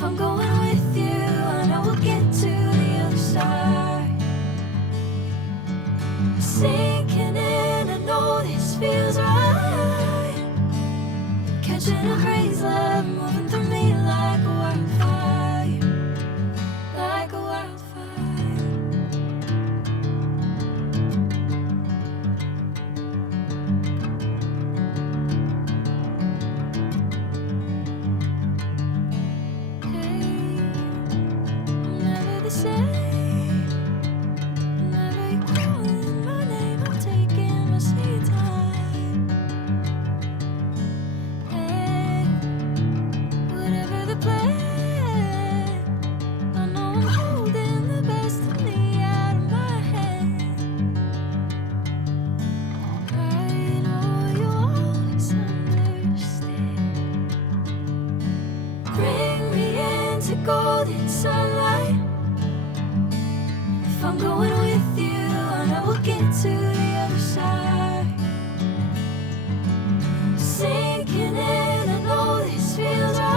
If I'm going with you, I know we'll get to the other side. Sinking in, I know this feels right. Catching a crazy love, moving through me like a wildfire, like a wildfire. Hey, I'm never the same. Whenever you're calling my name, I'm taking my sweet time. Hey, whatever the plan, I know I'm holding the best of me out of my hand. I know you'll always understand. Bring me into golden sunlight. If I'm going with you, I know we'll get to the other side. Sinking in, I know this feels right.